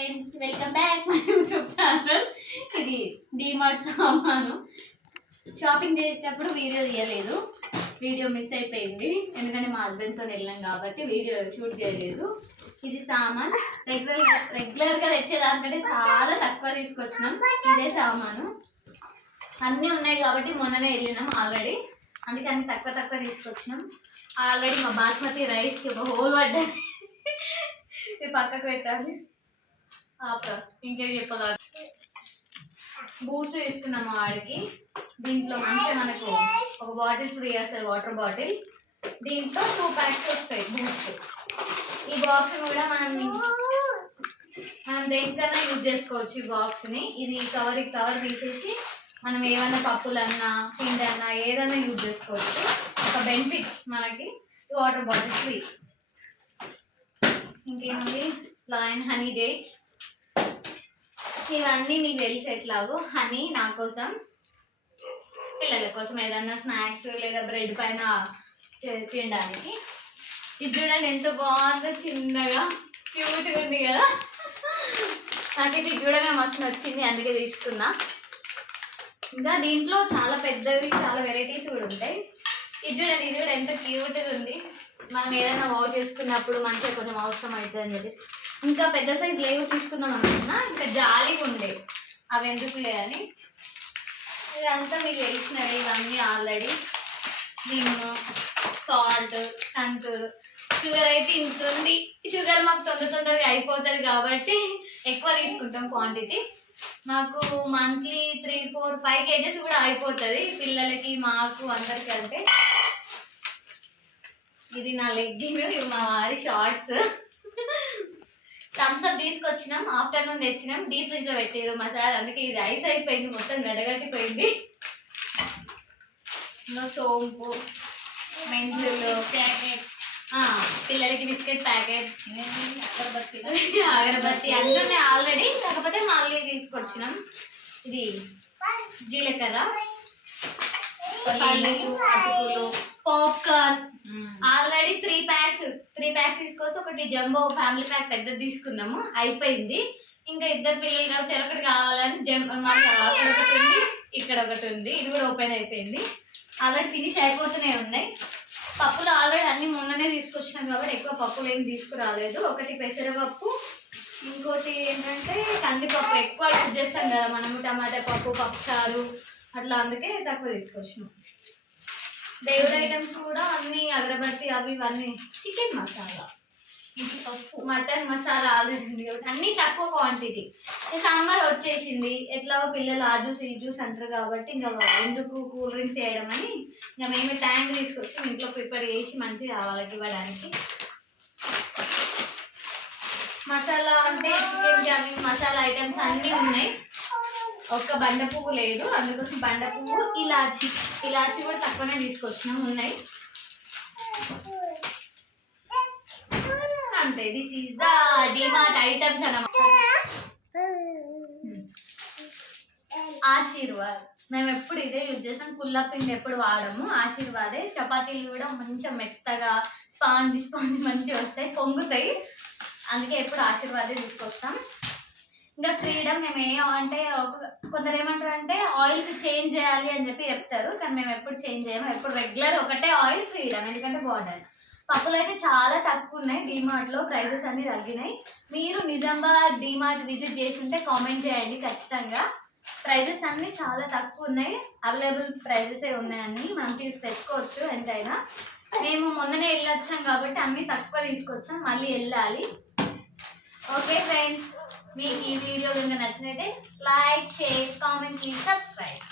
Friends, welcome back my YouTube channel. ఇది డీమార్ట్ సామాను. Shopping చేసేటప్పుడు వీడియో తీయలేదు, వీడియో మిస్ అయిపోయింది. ఎందుకంటే మా హస్బెండ్తో వెళ్ళాం కాబట్టి వీడియో షూట్ చేయలేదు. ఇది సామాన్ రెగ్యులర్గా తెచ్చేదానికంటే చాలా తక్కువ తీసుకొచ్చినాం. ఇదే సామాను అన్నీ ఉన్నాయి కాబట్టి మొన్ననే వెళ్ళినాం ఆల్రెడీ, అందుకని తక్కువ తీసుకొచ్చినాం. ఆల్రెడీ మా బాస్మతి రైస్కి ఒక హోల్ పడ్డది, ఇది పక్కకు పెట్టాలి. ఇంకేం చెప్పాలి, బూస్ట్ తీసుకున్నాము వాడికి. దీంట్లో మంచిగా మనకు ఒక బాటిల్ ఫ్రీ వస్తుంది, వాటర్ బాటిల్. దీంట్లో 2 ప్యాక్స్ వస్తాయి బూస్ట్. ఈ బాక్స్ కూడా మనం దేనికైనా యూజ్ చేసుకోవచ్చు. ఈ బాక్స్ని ఇది కవర్ తీసేసి మనం ఏమన్నా పప్పులన్నా పిండి అన్నా ఏదైనా యూజ్ చేసుకోవచ్చు. ఒక బెనిఫిట్ మనకి. Water bottle free. ఇంకేముంది, లయన్ హనీ డేట్స్. ఇవన్నీ మీకు తెలిసి ఎట్లాగో. హనీ నా కోసం, పిల్లల కోసం ఏదన్నా స్నాక్స్ లేదా బ్రెడ్ పైన తినడానికి. ఇది చూడండి ఎంత బాగుందో, చిన్నగా క్యూట్గా ఉంది కదా. నాకైతే ఇది చూడగా మస్తు నచ్చింది, అందుకే తీసుకున్నా. ఇంకా దీంట్లో చాలా పెద్దవి, చాలా వెరైటీస్ కూడా ఉంటాయి. ఇది చూడండి ఎంత క్యూట్గా ఉంది. మనం ఏదైనా వాష్ చేసుకున్నప్పుడు మంచిగా కొంచెం అవసరం అవుతుంది అని చెప్పేసి. ఇంకా పెద్ద సైజ్ లేవు తీసుకుందాం అనుకున్నా, ఇంకా జాలీగా ఉండే, అవి ఎందుకులే అని. ఇదంతా మీకు తెలిసినవి ఇవన్నీ already. Vim, salt, Santoor, sugar అయితే ఇంత ఉంది. షుగర్ మాకు తొందరగా అయిపోతుంది కాబట్టి ఎక్కువ తీసుకుంటాం క్వాంటిటీ. మాకు మంత్లీ 3, 4, 5 kgs కూడా అయిపోతుంది పిల్లలకి, మాకు అందరికి. అంటే ఇది నా లెగ్గింగ్, ఇవి మా వారి షార్ట్స్. థమ్స్అప్ తీసుకొచ్చినాం, ఆఫ్టర్నూన్ తెచ్చినాం, డీప్ ఫ్రిడ్జ్లో పెట్టారు మా సార్, అందుకే ఇది ఐస్ అయిపోయింది, మొత్తం గడగట్టిపోయింది. సోంపు, మెంతులు ప్యాకెట్, పిల్లలకి బిస్కెట్ ప్యాకెట్, అగరబత్తి అన్నీ ఉన్నాయి ఆల్రెడీ, కాకపోతే మళ్ళీ తీసుకొచ్చినాం. ఇది జీలకర్ర, పల్లీలు, అటుకులు, పాప్కార్న్. ఆల్రెడీ 3 ప్యాక్స్ తీసుకొచ్చి ఒకటి జంబో ఫ్యామిలీ ప్యాక్ పెద్దది తీసుకున్నాము, అయిపోయింది. ఇంకా 2 పిల్లలు కాబట్టి ఒకటి కావాలని అక్కడ ఒకటి ఉంది, ఇక్కడ ఒకటి ఉంది. ఇది కూడా ఓపెన్ అయిపోయింది, ఆల్రెడీ ఫినిష్ అయిపోతూనే ఉన్నాయి. పప్పులు ఆల్రెడీ అన్ని మొన్ననే తీసుకొచ్చినాం కాబట్టి ఎక్కువ పప్పులు ఏమి తీసుకురాలేదు. ఒకటి పెసరపప్పు, ఇంకోటి ఏంటంటే కందిపప్పు. ఎక్కువ యూజ్ చేస్తాం కదా మనము, టమాటా పప్పు, పప్పుచారు అట్లా, అందుకే తక్కువ తీసుకొచ్చినాం. దేవుడు ఐటమ్స్ కూడా అన్నీ, అగరబత్తి అవి ఇవన్నీ. Chicken masala, mutton masala already ఉంది కాబట్టి అన్నీ తక్కువ క్వాంటిటీ. సమ్మర్ వచ్చేసింది, ఎట్లాగో పిల్లలు ఆ జ్యూస్ ఈ జ్యూస్ అంటారు కాబట్టి ఇంకా ఎందుకు కూల్ డ్రింక్స్ చేయడం అని ఇంకా మేమే ట్యాంక్ తీసుకొచ్చి ఇంట్లో ప్రిపేర్ చేసి మంచిగా వాళ్ళకి ఇవ్వడానికి. మసాలా అంటే చికెన్కి అవి మసాలా ఐటమ్స్ అన్నీ ఉన్నాయి. ఒక్క బండ పువ్వు లేదు, అందుకోసం బండ పువ్వు, ఇలాచి కూడా తక్కువనే తీసుకొచ్చినాం, ఉన్నాయి అంతే. This is the DMart items అన్నమాట. ఆశీర్వాద్ మేము ఎప్పుడు ఇదే యూజ్ చేస్తాం, పుల్లపిండి ఎప్పుడు వాడము, ఆశీర్వాదే. చపాతీలు కూడా మంచిగా మెత్తగా స్పాంజీ మంచిగా వస్తాయి, పొంగుతాయి, అందుకే ఎప్పుడు ఆశీర్వాదే తీసుకొస్తాం. ఇంకా ఫ్రీడమ్ మేము అంటే కొందరు ఏమంటారు అంటే ఆయిల్స్ చేంజ్ చేయాలి అని చెప్పి చెప్తారు, కానీ మేము ఎప్పుడు చేంజ్ చేయము, ఎప్పుడు రెగ్యులర్ ఒకటే ఆయిల్ ఫ్రీడమ్. ఎందుకంటే బార్డర్ పప్పులు అయితే చాలా తక్కువ ఉన్నాయి డీమార్ట్లో, ప్రైజెస్ అన్నీ తగ్గినాయి. మీరు నిజంగా డీమార్ట్ విజిట్ చేసి ఉంటే కామెంట్ చేయండి ఖచ్చితంగా. ప్రైజెస్ అన్నీ చాలా తక్కువ ఉన్నాయి, అవైలబుల్ ప్రైజెసే ఉన్నాయన్నీ, మనం తెచ్చుకోవచ్చు ఎంతైనా. మేము మొన్ననే వెళ్ళొచ్చాం కాబట్టి అన్నీ తక్కువ తీసుకొచ్చాం, మళ్ళీ వెళ్ళాలి. ఓకే ఫ్రెండ్స్, మీకు ఈ వీడియో కనుక నచ్చినట్లయితే like, share, comment, please subscribe.